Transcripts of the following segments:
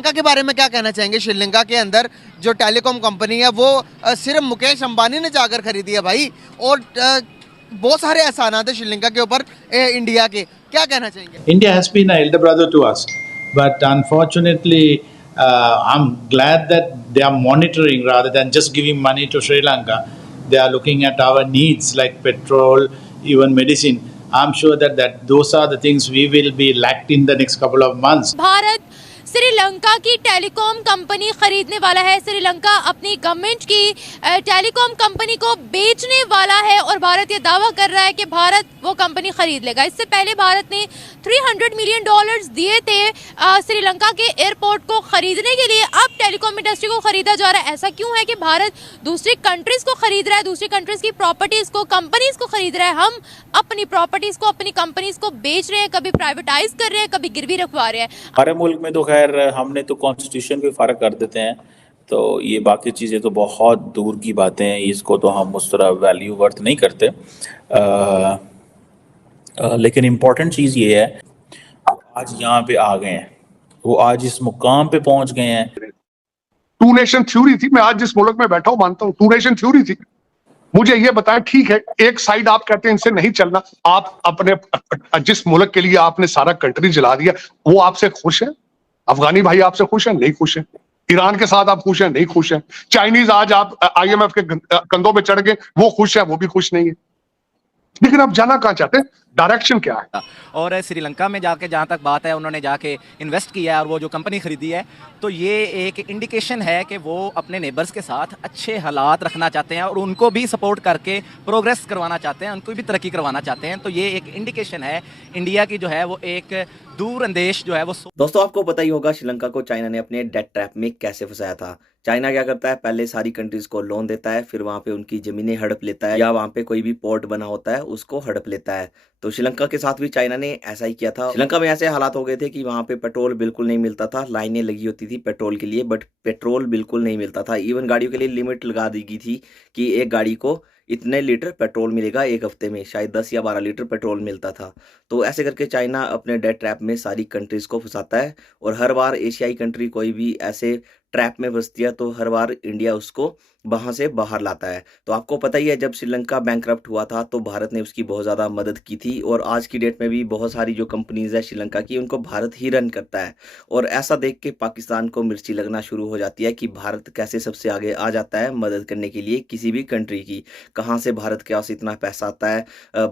श्रीलंका के बारे में क्या कहना चाहेंगे? श्रीलंका के अंदर जो टेलीकॉम कंपनी है वो सिर्फ मुकेश अंबानी ने जाकर खरीदी है भाई, और बहुत सारे एहसानात है श्रीलंका के ऊपर इंडिया के, क्या कहना चाहेंगे? India has been an elder brother to us, but unfortunately, I'm glad that they are monitoring rather than just giving money to Sri Lanka. They are looking at our needs like petrol, even medicine. I'm sure that those are the things we will be lacked in the next couple of months. Bharat Sri Lanka की telecom company खरीदने वाला है। श्रीलंका अपनी government की telecom company को बेचने वाला है और भारत ये दावा कर रहा है कि भारत वो कंपनी खरीद लेगा। इससे पहले भारत ने $300 मिलियन दिए थे श्रीलंका के एयरपोर्ट को खरीदने के लिए। अब टेलीकॉम इंडस्ट्री को खरीदा जा रहा है। ऐसा क्यों है कि भारत दूसरी कंट्रीज को खरीद रहा है, दूसरी कंट्रीज की प्रॉपर्टीज को, कंपनीज को खरीद रहा है? हम अपनी प्रॉपर्टीज को, अपनी कंपनीज को बेच रहे हैं, कभी प्राइवेटाइज कर रहे हैं, कभी गिरवी रखवा रहे हैं। हमारे मुल्क में तो खैर हमने तो कॉन्स्टिट्यूशन को फ़र्क कर देते हैं, तो ये बाकी चीज़ें तो बहुत दूर की बातें हैं, इसको तो हम उस तरह वैल्यू वर्थ नहीं करते। लेकिन इम्पॉर्टेंट चीज़ ये है, आज यहाँ पे आ गए हैं, वो आज इस मुकाम पे पहुंच गए हैं। टू नेशन थ्योरी थी। मैं आज जिस मुल्क में बैठा हूँ मानता हूँ टू नेशन थ्योरी थी। मुझे ये बताएं, ठीक है एक साइड आप कहते हैं इनसे नहीं चलना, आप अपने जिस मुल्क के लिए आपने सारा कंट्री जला दिया वो आपसे खुश है? अफगानी भाई आपसे खुश है? नहीं खुश है। ईरान के साथ आप खुश हैं? नहीं खुश हैं। चाइनीज आज आप IMF के कंधों पे चढ़ गए, वो खुश है? वो भी खुश नहीं है। लेकिन आप जाना कहाँ चाहते हैं? डायरेक्शन क्या है? और श्रीलंका में जाके जहाँ तक बात है, उन्होंने जाके इन्वेस्ट किया है और वो जो कंपनी खरीदी है, तो ये एक इंडिकेशन है कि वो अपने नेबर्स के साथ अच्छे हालात रखना चाहते हैं और उनको भी सपोर्ट करके प्रोग्रेस करवाना चाहते हैं, उनको भी तरक्की करवाना चाहते हैं। तो ये एक इंडिकेशन है इंडिया की जो है वो एक दूर अंदेश जो है वो। दोस्तों आपको पता ही होगा श्रीलंका को चाइना ने अपने डेट ट्रैप में कैसे फंसाया था। चाइना क्या करता है, पहले सारी कंट्रीज को लोन देता है, फिर वहाँ पे उनकी जमीनें हड़प लेता है, या वहाँ पे कोई भी पोर्ट बना होता है उसको हड़प लेता है। तो श्रीलंका के साथ भी चाइना ने ऐसा ही किया था। श्रीलंका में ऐसे हालात हो गए थे कि वहाँ पे पेट्रोल बिल्कुल नहीं मिलता था, लाइनें लगी होती थी पेट्रोल के लिए, बट पेट्रोल बिल्कुल नहीं मिलता था। इवन गाड़ियों के लिए लिमिट लगा दी गई थी कि एक गाड़ी को इतने लीटर पेट्रोल मिलेगा एक हफ्ते में, शायद 10 या 12 लीटर पेट्रोल मिलता था। तो ऐसे करके चाइना अपने डेट ट्रैप में सारी कंट्रीज को फंसाता है, और हर बार एशियाई कंट्री कोई भी ऐसे ट्रैप में फंसती है तो हर बार इंडिया उसको वहां से बाहर लाता है। तो आपको पता ही है जब श्रीलंका बैंकरप्ट हुआ था तो भारत ने उसकी बहुत ज़्यादा मदद की थी, और आज की डेट में भी बहुत सारी जो कंपनीज है श्रीलंका की उनको भारत ही रन करता है। और ऐसा देख के पाकिस्तान को मिर्ची लगना शुरू हो जाती है कि भारत कैसे सबसे आगे आ जाता है मदद करने के लिए किसी भी कंट्री की। कहाँ से भारत के पास इतना पैसा आता है?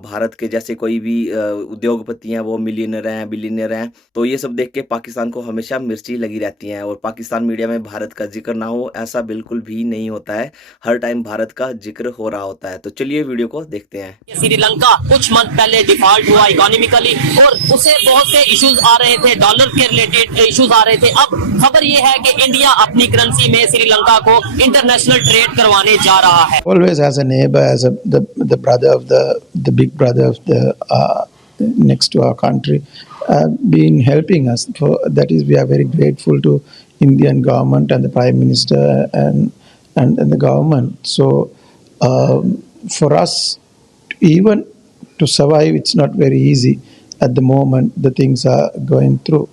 भारत के जैसे कोई भी उद्योगपति हैं वो मिलियनर हैं, बिलियनर हैं, तो ये सब देख के पाकिस्तान को हमेशा मिर्ची लगी रहती है। और पाकिस्तान मीडिया में भारत का जिक्र ना हो ऐसा बिल्कुल भी नहीं होता है, हर टाइम भारत का जिक्र हो रहा होता है। तो चलिए वीडियो को देखते हैं। श्रीलंका कुछ मंथ पहले डिफॉल्ट हुआ इकोनॉमिकली, और उसे बहुत से इश्यूज आ रहे थे, डॉलर के रिलेटेड इश्यूज आ रहे थे। अब खबर ये है कि इंडिया अपनी करेंसी में श्रीलंका को इंटरनेशनल ट्रेड करवाने जा रहा है। Always as a neighbor, as the brother of the big brother of the next to our country, been helping us. For that is, we are very grateful to Indian government and the Prime Minister and the government. So for us, even to survive, it's not very easy at the moment. The things are going through.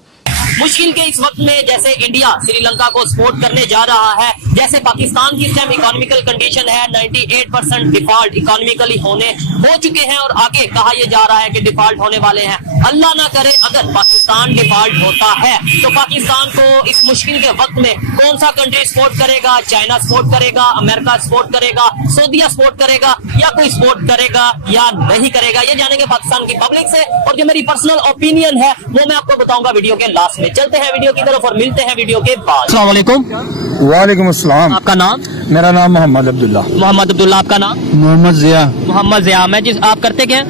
मुश्किल के इस वक्त में जैसे India Sri Lanka को support करने जा रहा है, जैसे पाकिस्तान की टाइम इकोनॉमिकल कंडीशन है 98% डिफॉल्ट इकोनॉमिकली हो चुके हैं, और आगे कहा यह जा रहा है कि डिफॉल्ट होने वाले हैं। अल्लाह ना करे अगर पाकिस्तान डिफॉल्ट होता है तो पाकिस्तान को इस मुश्किल के वक्त में कौन सा कंट्री सपोर्ट करेगा? चाइना सपोर्ट करेगा, अमेरिका सपोर्ट करेगा, सऊदीया सपोर्ट करेगा, या कोई सपोर्ट करेगा या नहीं करेगा? ये जानेंगे पाकिस्तान की पब्लिक से, और जो मेरी पर्सनल ओपिनियन है वो मैं आपको बताऊंगा वीडियो के लास्ट में। चलते हैं वीडियो की तरफ और मिलते हैं वीडियो के बाद। अस्सलाम वालेकुम। वालेकुम अस्सलाम। आपका नाम? मेरा नाम मोहम्मद अब्दुल्ला। मोहम्मद अब्दुल्ला। आपका नाम? मोहम्मद जिया। मोहम्मद जिया। मैं जिस आप करते क्या?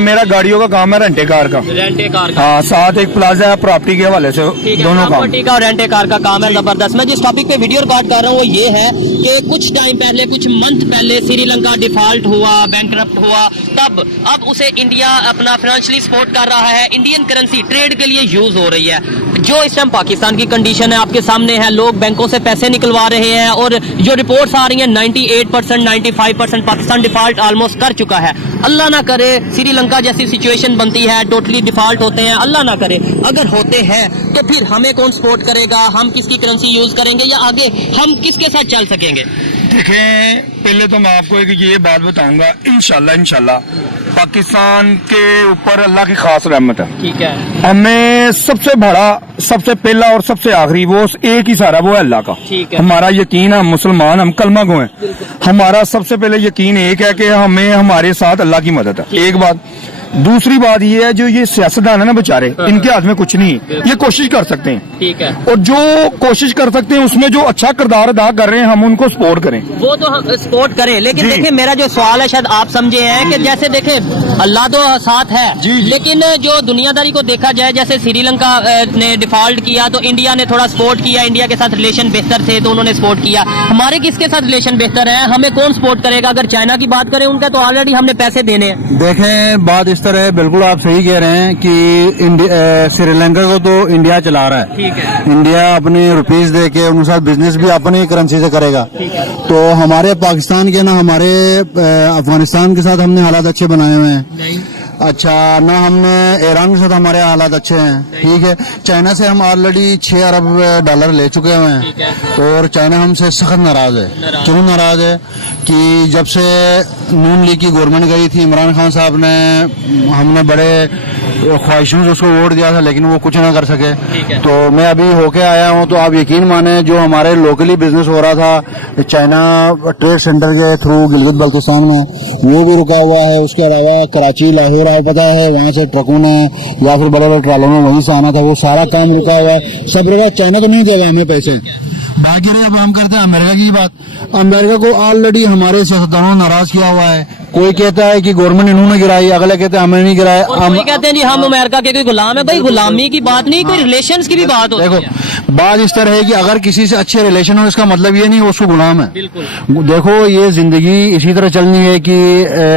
मेरा गाड़ियों का काम है, रेंटे कार का। रेंटे कार का? हाँ, साथ एक प्लाजा है प्रॉपर्टी के हवाले से, दोनों काम। प्रॉपर्टी का और रेंटे कार का काम है, जबरदस्त। मैं जिस टॉपिक पे वीडियो रिकॉर्ड कर रहा हूँ वो ये है कि कुछ टाइम पहले, कुछ मंथ पहले श्रीलंका डिफॉल्ट हुआ, बैंकरप्ट हुआ, तब अब उसे इंडिया अपना फाइनेंशियली सपोर्ट कर रहा है। इंडियन करेंसी ट्रेड के लिए यूज हो रही है। जो इस टाइम पाकिस्तान की कंडीशन है आपके सामने है, लोग बैंकों से पैसे निकलवा रहे हैं और जो रिपोर्ट्स आ रही हैं 98%, 95% पाकिस्तान डिफॉल्ट ऑलमोस्ट कर चुका है। अल्लाह ना करे श्रीलंका जैसी सिचुएशन बनती है, टोटली डिफॉल्ट होते हैं, अल्लाह ना करे। अगर होते हैं तो फिर हमें कौन सपोर्ट करेगा, हम किसकी करेंसी यूज करेंगे या आगे हम किसके साथ चल सकेंगे? देखें, पहले तो मैं आपको एक ये बात बताऊंगा, इंशाल्लाह पाकिस्तान के ऊपर अल्लाह की खास रहमत है। ठीक है, हमें सबसे बड़ा, सबसे पहला और सबसे आखिरी वो एक ही सारा वो है अल्लाह का। ठीक है। हमारा यकीन है, हम मुसलमान, हम कलमा गो हैं। हमारा सबसे पहले यकीन एक है कि हमें हमारे साथ अल्लाह की मदद है। एक बात। दूसरी बात ये है, जो ये सियासतदान है ना बेचारे, इनके हाथ में कुछ नहीं है, ये कोशिश कर सकते हैं। ठीक है। और जो कोशिश कर सकते हैं उसमें जो अच्छा किरदार अदा कर रहे हैं, हम उनको सपोर्ट करें। वो तो हम सपोर्ट करें, लेकिन जी। देखिए मेरा जो सवाल है शायद आप समझे हैं कि जैसे देखें अल्लाह तो साथ है, जी। लेकिन जो दुनियादारी को देखा जाए, जैसे श्रीलंका ने डिफॉल्ट किया तो इंडिया ने थोड़ा सपोर्ट किया, इंडिया के साथ रिलेशन बेहतर थे तो उन्होंने सपोर्ट किया। हमारे किसके साथ रिलेशन बेहतर है, हमें कौन सपोर्ट करेगा? अगर चाइना की बात करें, उनका तो ऑलरेडी हमने पैसे देने हैं। देखें, बात इस तरह है, बिल्कुल आप सही कह रहे हैं कि श्रीलंका को तो इंडिया चला रहा है। ठीक है। इंडिया अपने रुपीस दे के उनके साथ बिजनेस भी अपनी करेंसी से करेगा। ठीक है। तो हमारे पाकिस्तान के ना हमारे अफगानिस्तान के साथ हमने हालात अच्छे बनाए हुए हैं। नहीं। अच्छा, ना हमने ईरान के साथ हमारे हालात अच्छे हैं। ठीक है। चाइना से हम ऑलरेडी 6 अरब डॉलर ले चुके हुए हैं। ठीक है। और चाइना हमसे सख्त नाराज है। क्यों नाराज है? कि जब से नून लीग की गवर्नमेंट गई थी, इमरान खान साहब ने, हमने बड़े ख्वाहिशों से उसको वोट दिया था, लेकिन वो कुछ ना कर सके। तो मैं अभी होके आया हूँ, तो आप यकीन माने जो हमारे लोकली बिजनेस हो रहा था चाइना ट्रेड सेंटर के थ्रू गिलगित बल्तिस्तान में, वो भी रुका हुआ है। उसके अलावा कराची, लाहौर, आप पता है वहाँ से ट्रकों ने या फिर बड़े बड़े ट्रालों में वहीं से आना था, वो सारा काम रुका हुआ है। सब रुका। चाइना तो नहीं देगा हमें पैसे। बाकी रहे, अब हम करते हैं अमेरिका की बात। अमेरिका को ऑलरेडी हमारे सियासतदानों ने नाराज किया हुआ है। कोई कहता है कि गवर्नमेंट इन्होंने गिराई, अगले कहते हैं हमने नहीं गिराया। कोई कहते हैं जी हम अमेरिका के कोई गुलाम है। भाई गुलामी की बात नहीं, कोई रिलेशंस की भी बात होती है। देखो, बात इस तरह है कि अगर किसी से अच्छे रिलेशन हो, इसका मतलब ये नहीं वो उसको गुलाम है। बिल्कुल। देखो, ये जिंदगी इसी तरह चलनी है कि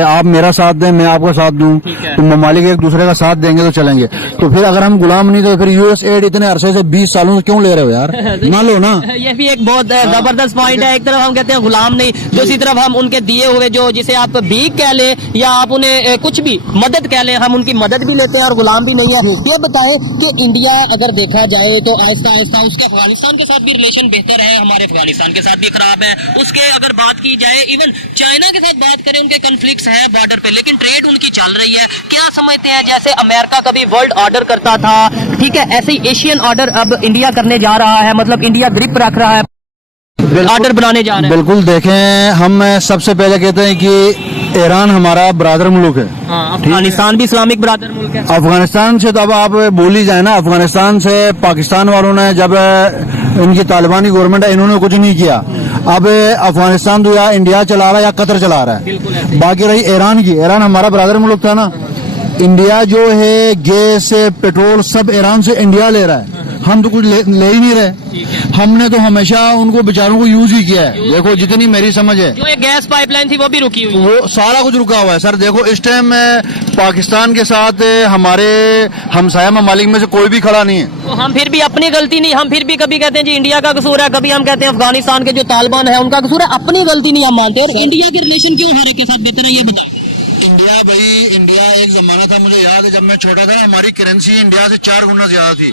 आप मेरा साथ दें, मैं आपका साथ दूं, तो ममालिक एक दूसरे का साथ देंगे तो चलेंगे। तो फिर अगर हम गुलाम नहीं, तो फिर यूएस एड इतने अरसे से 20 सालों से क्यों ले रहे हो यार? ना लो ना। ये भी एक बहुत जबरदस्त पॉइंट है। एक तरफ हम कहते हैं गुलाम नहीं, दूसरी तरफ हम उनके दिए हुए जो, जिसे आप भीख कह ले या आप उन्हें कुछ भी मदद कह लें, हम उनकी मदद भी लेते हैं और गुलाम भी नहीं है। ये बताएं कि इंडिया अगर देखा जाए तो आहिस्ता आहिस्ता उसके अफगानिस्तान के साथ भी रिलेशन बेहतर है, हमारे अफगानिस्तान के साथ भी खराब है। उसके अगर बात की जाए, इवन चाइना के साथ बात करें, उनके कॉन्फ्लिक्ट्स हैं बॉर्डर पे, लेकिन ट्रेड उनकी चल रही है। क्या समझते हैं, जैसे अमेरिका कभी वर्ल्ड ऑर्डर करता था, ठीक है, ऐसे ही एशियन ऑर्डर अब इंडिया करने जा रहा है, मतलब इंडिया ग्रिप रख रहा है, ऑर्डर बनाने जा रहे हैं। बिल्कुल। देखें, हम सबसे पहले कहते हैं कि ईरान हमारा ब्रादर मुल्क है। अफगानिस्तान भी इस्लामिक ब्रादर मुल्क है। अफगानिस्तान से तो अब आप बोल ही जाए ना, अफगानिस्तान से पाकिस्तान वालों ने, जब इनकी तालिबानी गवर्नमेंट है, इन्होंने कुछ नहीं किया। अब अफगानिस्तान तो या इंडिया चला रहा है या कतर चला रहा है। बाकी रही ईरान की, ईरान हमारा ब्रादर मुल्क था ना। इंडिया जो है गैस, पेट्रोल सब ईरान से इंडिया ले रहा है, हम तो कुछ ले ही नहीं रहे। हमने तो हमेशा उनको बेचारों को यूज ही किया है। देखो, जितनी मेरी समझ है, जो एक गैस पाइपलाइन थी वो भी रुकी हुई है, वो सारा कुछ रुका हुआ है। सर देखो, इस टाइम पाकिस्तान के साथ हमारे हमसाया ममालिक में से कोई भी खड़ा नहीं है। तो हम फिर भी अपनी गलती नहीं, हम फिर भी कभी कहते हैं जी इंडिया का कसूर है, कभी हम कहते हैं अफगानिस्तान के जो तालिबान है उनका कसूर है, अपनी गलती नहीं हम मानते। और इंडिया के रिलेशन क्यों हर एक के साथ बेहतर है, ये बताएं। इंडिया भाई, इंडिया एक जमाना था, मुझे याद है जब मैं छोटा था, हमारी करेंसी इंडिया से 4 गुना ज्यादा थी।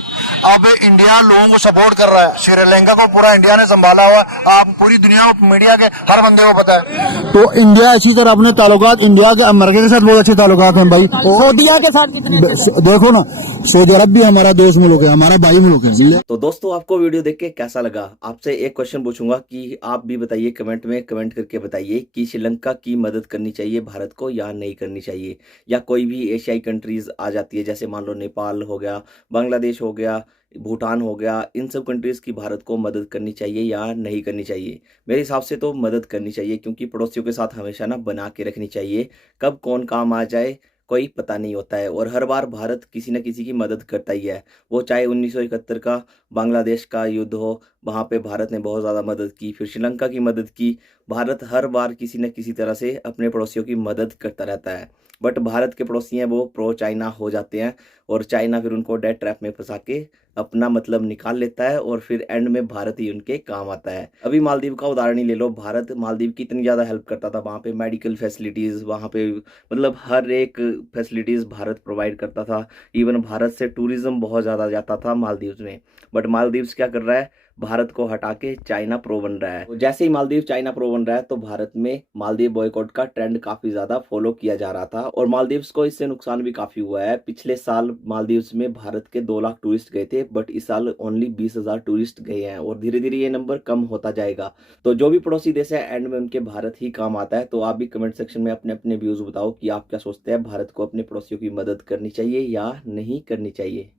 अब इंडिया लोगों को सपोर्ट कर रहा है। श्रीलंका को पूरा इंडिया ने संभाला हुआ, आप पूरी दुनिया में मीडिया के हर बंदे को पता है। तो इंडिया इसी तरह अपने ताल्लुकात इंडिया के अमेरिका के साथ बहुत अच्छे ताल्लुकात हैं भाई। सऊदीया के साथ कितने? देखो ना, सऊदी अरब भी हमारा दोस्त मुल्क है, हमारा भाई मुल्क है। तो दोस्तों, आपको वीडियो देख के कैसा लगा? आपसे एक क्वेश्चन पूछूंगा कि आप भी बताइए, कमेंट में कमेंट करके बताइए कि श्रीलंका की मदद करनी चाहिए भारत को या नहीं करनी चाहिए। या कोई भी एशियाई कंट्रीज आ जाती है, जैसे मान लो नेपाल हो गया, बांग्लादेश हो गया, भूटान हो गया, इन सब कंट्रीज़ की भारत को मदद करनी चाहिए या नहीं करनी चाहिए? मेरे हिसाब से तो मदद करनी चाहिए, क्योंकि पड़ोसियों के साथ हमेशा ना बना के रखनी चाहिए। कब कौन काम आ जाए कोई पता नहीं होता है, और हर बार भारत किसी न किसी की मदद करता ही है। वो चाहे 1971 का बांग्लादेश का युद्ध हो, वहाँ पे भारत ने बहुत ज़्यादा मदद की, फिर श्रीलंका की मदद की। भारत हर बार किसी न किसी तरह से अपने पड़ोसियों की मदद करता रहता है। बट भारत के पड़ोसी हैं वो प्रो चाइना हो जाते हैं, और चाइना फिर उनको डेट ट्रैप में फंसा के अपना मतलब निकाल लेता है और फिर एंड में भारत ही उनके काम आता है। अभी मालदीव का उदाहरण ही ले लो, भारत मालदीव की इतनी ज़्यादा हेल्प करता था, वहाँ पे मेडिकल फैसिलिटीज़, वहाँ पे मतलब हर एक फैसिलिटीज़ भारत प्रोवाइड करता था। इवन भारत से टूरिज्म बहुत ज़्यादा जाता था मालदीव्स में। बट मालदीव्स क्या कर रहा है, भारत को हटा के चाइना प्रो बन रहा है। तो जैसे ही मालदीव चाइना प्रो बन रहा है तो भारत में मालदीव बॉयकॉट का ट्रेंड काफी ज्यादा फॉलो किया जा रहा था और मालदीव्स को इससे नुकसान भी काफी हुआ है। पिछले साल मालदीव्स में भारत के 2 लाख टूरिस्ट गए थे, बट इस साल ओनली 20,000 टूरिस्ट गए हैं और धीरे धीरे ये नंबर कम होता जाएगा। तो जो भी पड़ोसी देश है एंड में उनके भारत ही काम आता है। तो आप भी कमेंट सेक्शन में अपने अपने व्यूज बताओ कि आप क्या सोचते हैं, भारत को अपने पड़ोसियों की मदद करनी चाहिए या नहीं करनी चाहिए।